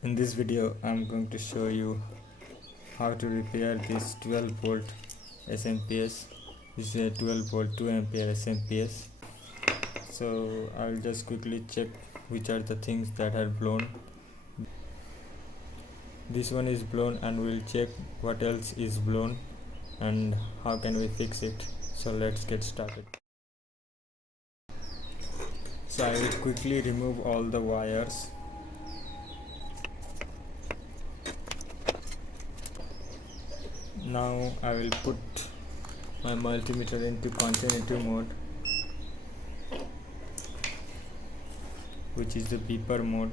In this video I'm going to show you how to repair this 12 volt SMPS. This is a 12 volt 2 ampere SMPS. So I'll just quickly check which are the things that are blown. This one is blown and we'll check what else is blown and how can we fix it. So let's get started. So I will quickly remove all the wires. Now I will put my multimeter into continuity mode, which is the beeper mode.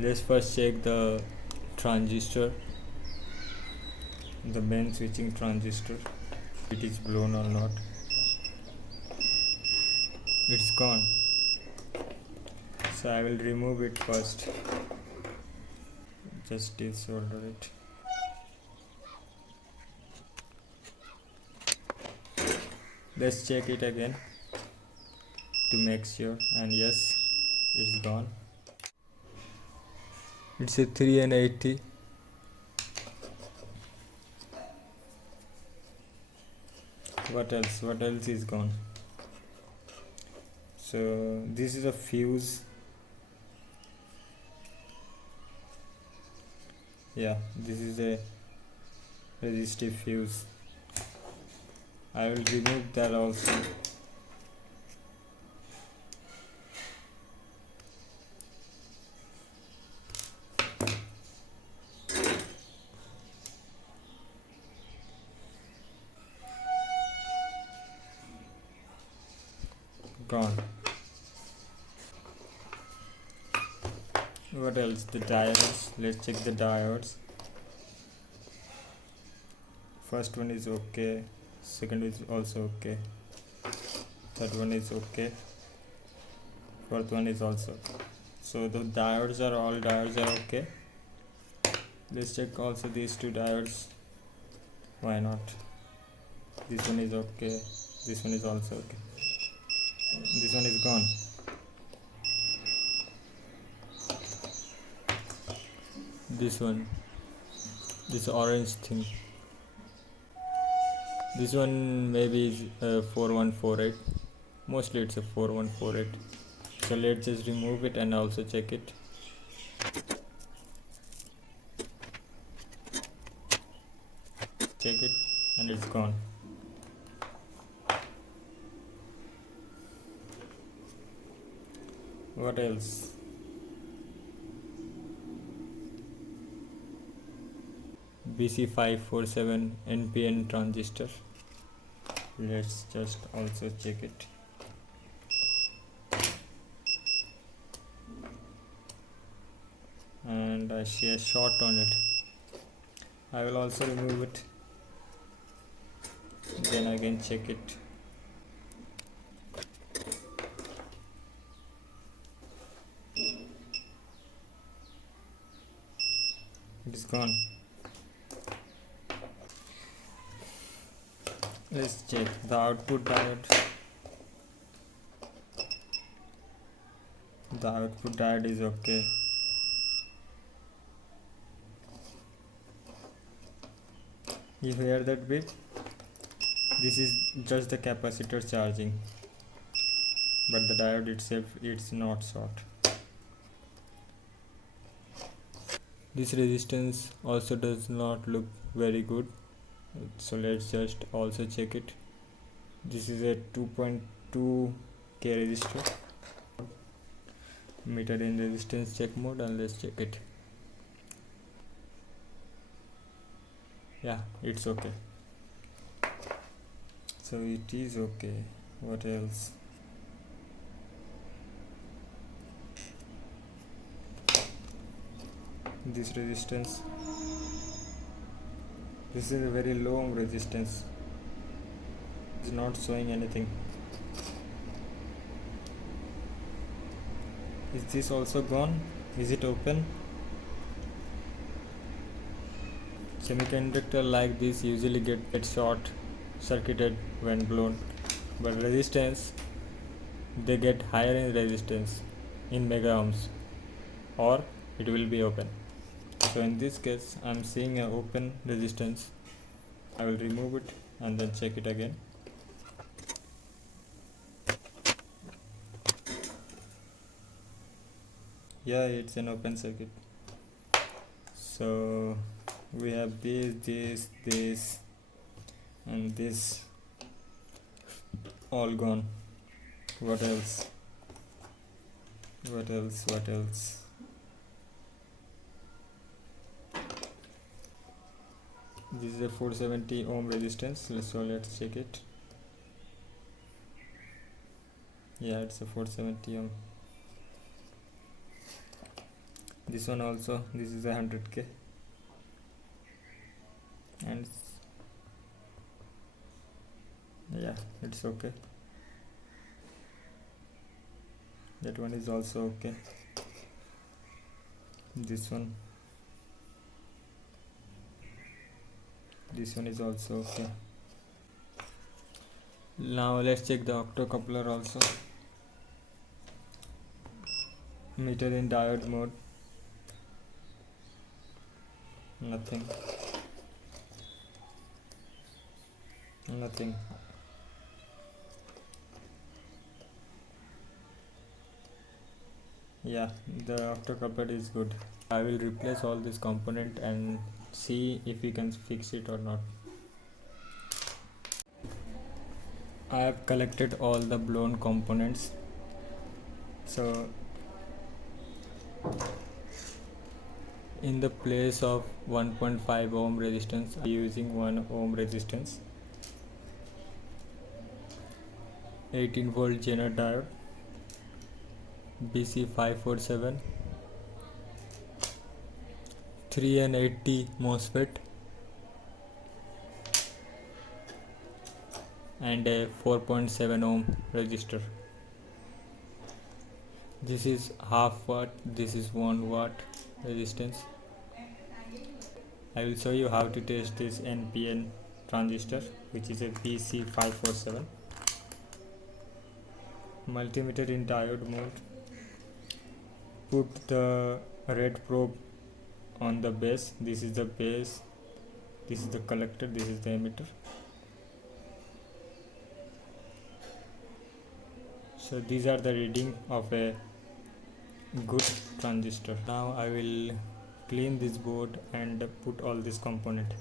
Let's first check the transistor, the main switching transistor, it is blown or not. It's gone. So I will remove it first. Just desolder it. Let's check it again to make sure, and yes, it's gone. It's a 380. What else is gone? So this is a fuse. Yeah, this is a resistive fuse. I will remove that also. Gone. What else? The diodes. Let's check the diodes. First one is okay. Second is also okay. Third one is okay. Fourth one is also. So the diodes are okay. Let's check also these two diodes. Why not? This one is okay. This one is also okay. This one is gone. This one, this orange thing. This one maybe is 4148. Mostly it's a 4148. So let's just remove it and also check it. Check it and it's gone. What else? BC547 NPN transistor. Let's just also check it. And I see a short on it. I will also remove it. Then again check it. It's gone. Let's check the output diode. The output diode is okay. You hear that beep? This is just the capacitor charging, but the diode itself is not short. This resistance also does not look very good, so let's just also check it. This is a 2.2k resistor. Meter in resistance check mode, and let's check it. Yeah, it's okay. So it is okay. What else? This resistance, this is a very low resistance. It's not showing anything. Is this also gone? Is it open? Semiconductor like this usually get short circuited when blown, but resistance, they get higher in resistance in mega ohms, or it will be open. So in this case I'm seeing a open resistance. I will remove it and then check it again. Yeah, it's an open circuit. So we have this and this all gone. What else? What else? This is a 470 ohm resistance, so let's check it. Yeah, it's a 470 ohm. This one also, this is a 100k, and yeah, it's okay. That one is also okay. This one is also okay. Now let's check the optocoupler also. Meter in diode mode, nothing. Yeah, the optocoupler is good. I will replace all this component and see if we can fix it or not. I have collected all the blown components. So in the place of 1.5 ohm resistance, I am using 1 ohm resistance, 18 volt Zener diode, BC547, 3N80 MOSFET, and a 4.7 ohm resistor. This is half watt, this is 1 watt resistance. I will show you how to test this NPN transistor, which is a BC547. Multimeter in diode mode. Put the red probe on the base. This is the base, this is the collector, this is the emitter. So these are the reading of a good transistor. Now I will clean this board and put all this component.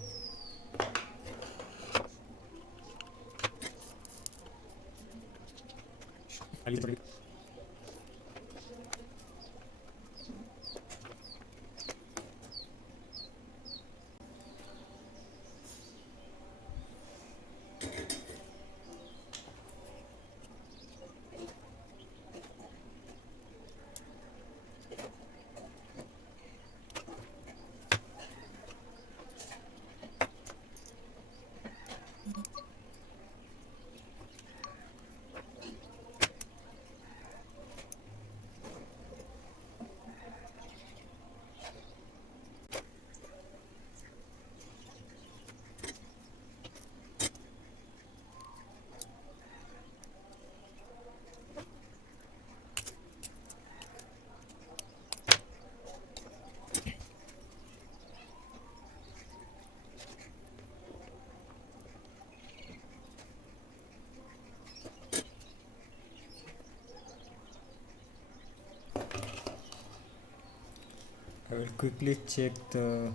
I will quickly check the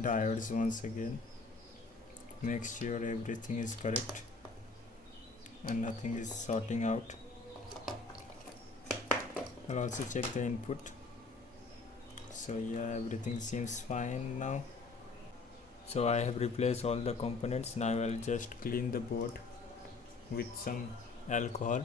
diodes once again, make sure everything is correct and nothing is sorting out. I'll also check the input. So yeah, everything seems fine now. So I have replaced all the components. Now I will just clean the board with some alcohol.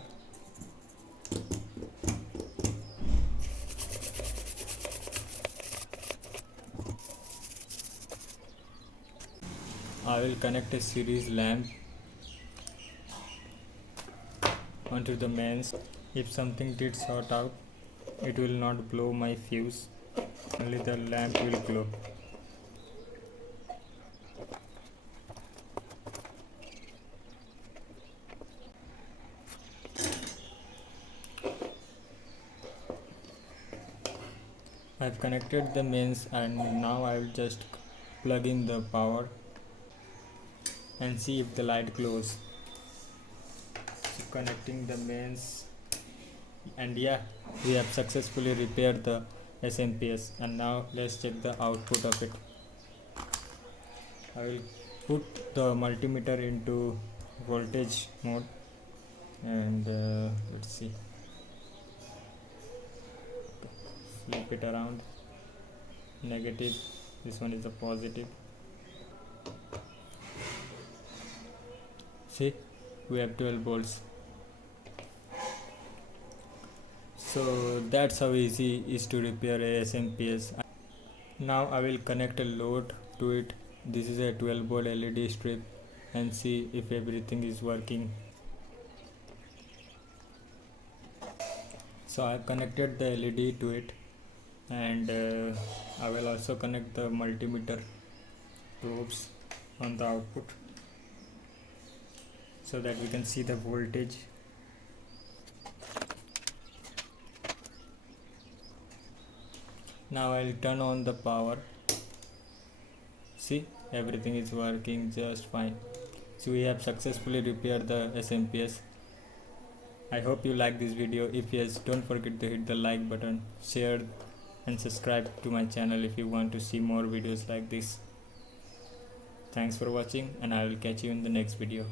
I will connect a series lamp onto the mains. If something did sort out, it will not blow my fuse, only the lamp will glow. I've connected the mains, and now I'll just plug in the power and see if the light glows. So connecting the mains, and yeah, we have successfully repaired the SMPS. And now let's check the output of it. I will put the multimeter into voltage mode, and let's see, flip it around. Negative, this one is a positive. See, we have 12 volts. So that's how easy is to repair a SMPS. Now I will connect a load to it. This is a 12 volt LED strip, and see if everything is working. So I connected the LED to it, and I will also connect the multimeter probes on the output so that we can see the voltage. Now I'll turn on the power. See, everything is working just fine. So we have successfully repaired the SMPS. I hope you like this video. If yes, don't forget to hit the like button, share and subscribe to my channel if you want to see more videos like this. Thanks for watching, and I will catch you in the next video.